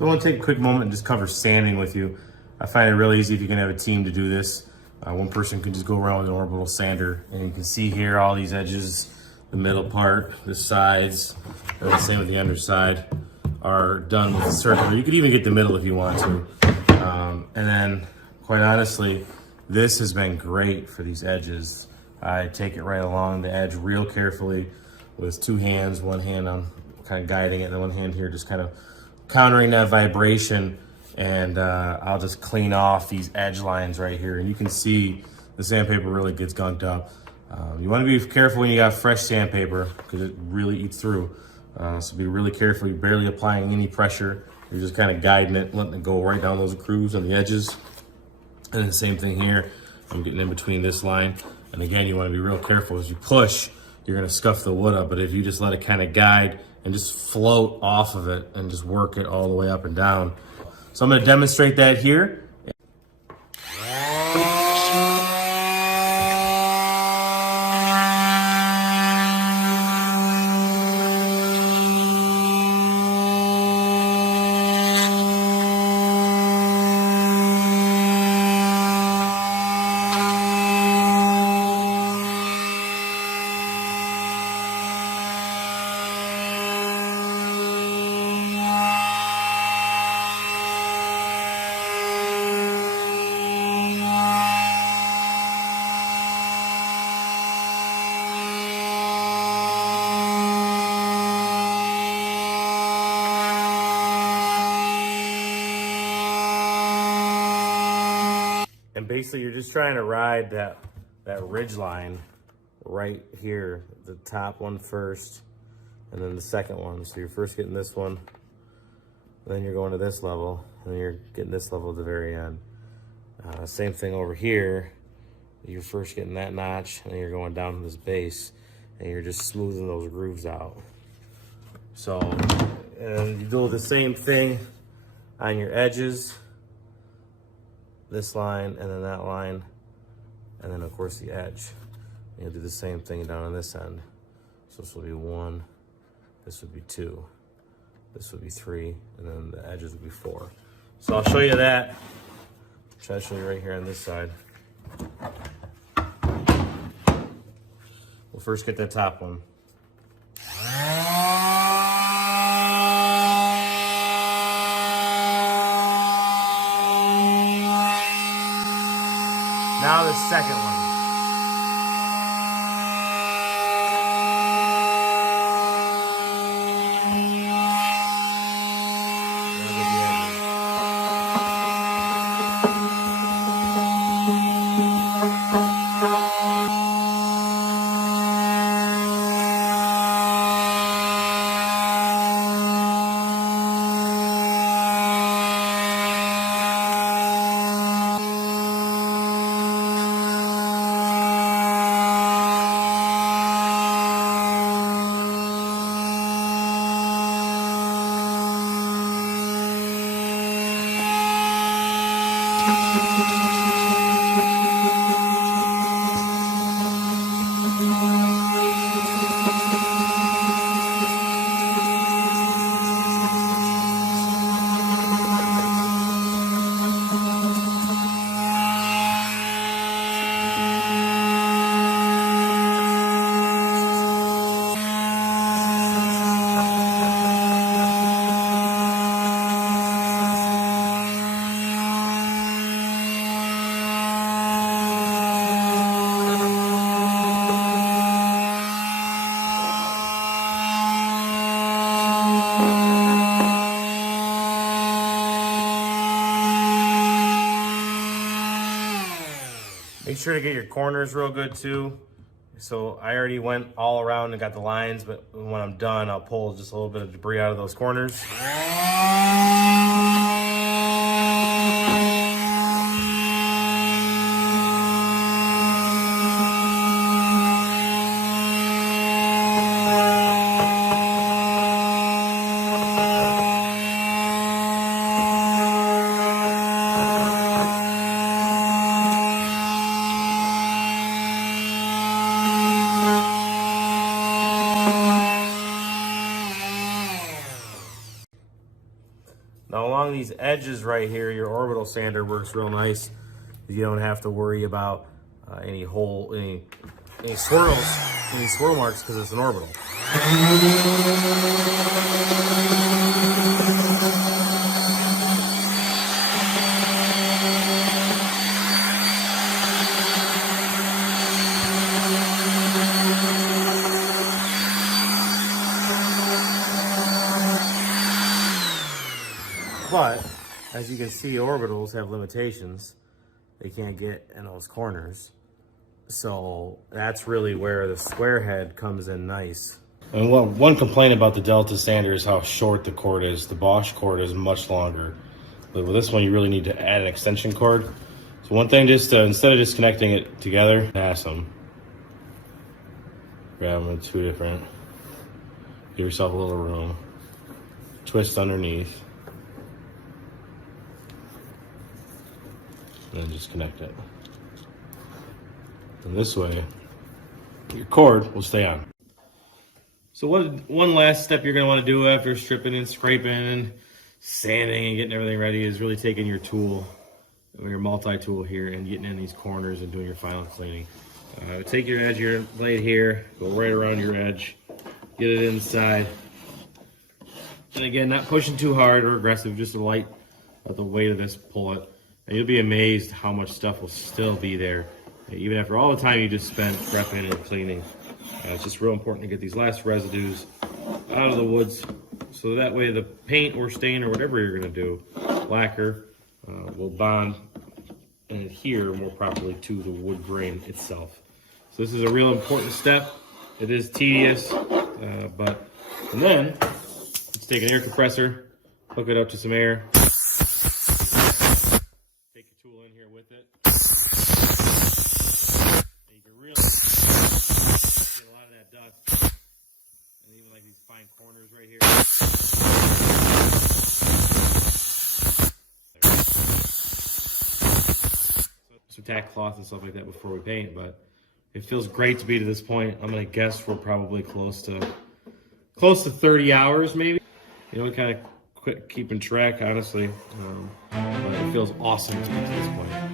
So I want to take a quick moment and just cover sanding with you. I find it really easy if you can have a team to do this. One person can just go around with an orbital sander, and you can see here all these edges, the middle part, the sides, and the same with the underside, are done with a circular. You could even get the middle if you want to. And then, quite honestly, this has been great for these edges. I take it right along the edge real carefully with two hands, one hand on kind of guiding it, and then one hand here just kind of countering that vibration. And I'll just clean off these edge lines right here. And you can see the sandpaper really gets gunked up. You want to be careful when you got fresh sandpaper because it really eats through. So be really careful. You're barely applying any pressure. You're just kind of guiding it, letting it go right down those grooves on the edges. And then the same thing here. I'm getting in between this line. And again, you want to be real careful. As you push, you're going to scuff the wood up. But if you just let it kind of guide and just float off of it and just work it all the way up and down. So I'm going to demonstrate that here. And basically you're just trying to ride that ridge line right here, the top one first, and then the second one. So you're first getting this one, then you're going to this level, and then you're getting this level at the very end. Same thing over here. You're first getting that notch, and then you're going down to this base, and you're just smoothing those grooves out. So, and you do the same thing on your edges. This line, and then that line, and then of course the edge. And you'll do the same thing down on this end. So this will be 1, this would be 2, this would be 3, and then the edges would be 4. So I'll show you that. Try to show you right here on this side. We'll first get that top one. Now the second one. Make sure to get your corners real good too. So I already went all around and got the lines, but when I'm done, I'll pull just a little bit of debris out of those corners. Now along these edges right here, your orbital sander works real nice. You don't have to worry about any swirls, any swirl marks, because it's an orbital. But as you can see, orbitals have limitations. They can't get in those corners. So that's really where the square head comes in nice. And one complaint about the Delta sander is how short the cord is. The Bosch cord is much longer. But with this one, you really need to add an extension cord. So one thing, just instead of just connecting it together, pass them. Grab them in two different. Give yourself a little room. Twist underneath. And then just connect it. And this way, your cord will stay on. So one last step you're going to want to do after stripping and scraping and sanding and getting everything ready is really taking your tool, or your multi-tool here, and getting in these corners and doing your final cleaning. Take your edge of your blade here, go right around your edge, get it inside. And again, not pushing too hard or aggressive, just a light, let the weight of this pull it. And you'll be amazed how much stuff will still be there, even after all the time you just spent prepping and cleaning. It's just real important to get these last residues out of the woods, so that way the paint or stain or whatever you're going to do, lacquer, will bond and adhere more properly to the wood grain itself. So this is a real important step. It is tedious, and then let's take an air compressor, hook it up to some air. Take your tool in here with it. And you can really get a lot of that dust. And even like these fine corners right here. Some tack cloth and stuff like that before we paint, but it feels great to be to this point. I'm gonna guess we're probably close to 30 hours maybe. You know, we kind of quit keeping track, honestly. But it feels awesome to be to this point.